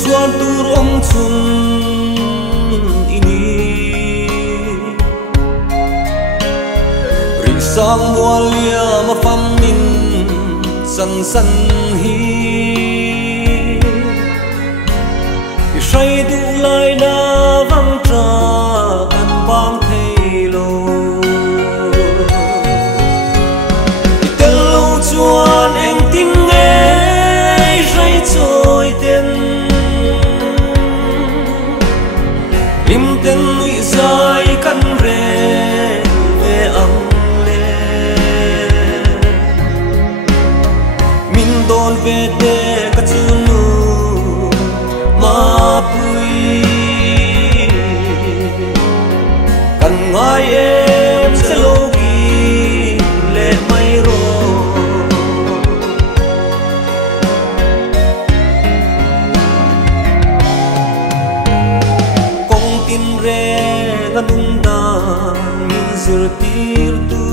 chuan tur om chun ini ri sang mualia ma fam min san san hi say du lai na vang tra kan bang thei lo tel lo chuan em tin nghe say trôi tên lim tên núi dài căn rê về âm lê min đồn về tê cả chu nu ma pui cần ngay em sẽ lâu ghi lệ mây rô con tin re ngân unda min zir tir tu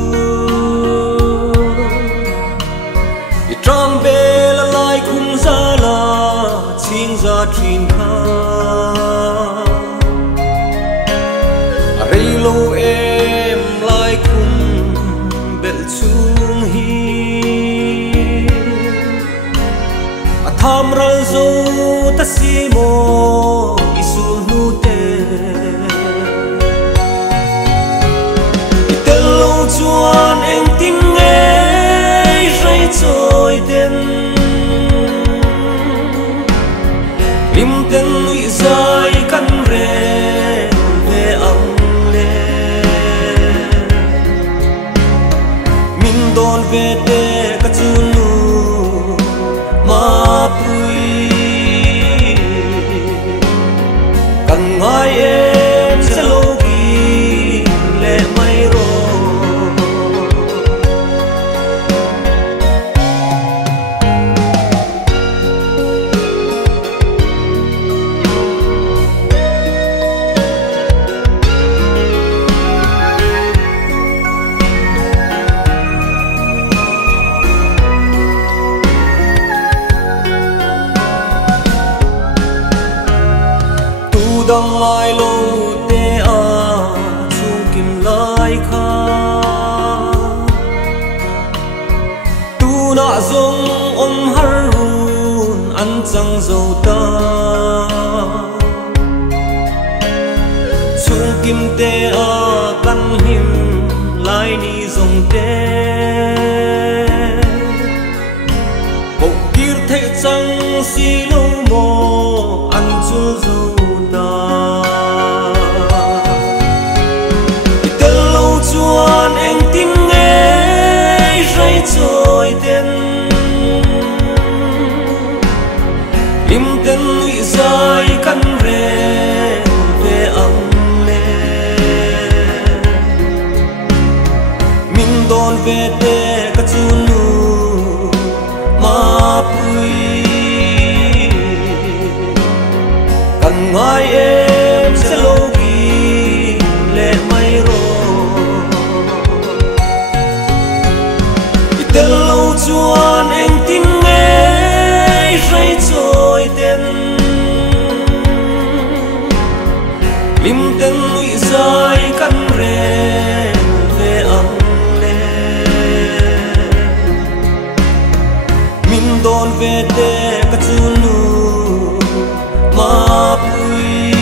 i trang bê la lai khung ra la ching ra trin kha rei lo em lai khung bel chung hi a tham ra zo ta si mo isu nu te tel lo chuan em tin nghe rei trôi tên lim tên núi dài căn rê về âm lê min đồn về tê cả chu nu ma pui cần ngay em sẽ lâu ghi lệ mây rô dang lai lo te a chung kim lai kha tu na zong om har hun an chang zo ta chung kim te a kan him lai ni zong te bo kir the chang si lo mo an chu zo chuan em tin nghe rây trôi tên lim tên núi dài căn rê về âm lê min đồn về tê cả chu nu ma pui cần ngay em sẽ lâu ghi lệ mây rô tel lo chuan em tin nghe rei trôi tên lim tên núi dài căn rê về âm lê min đồn về tê cả chu nu ma pui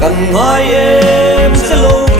cần ngay em sẽ lâu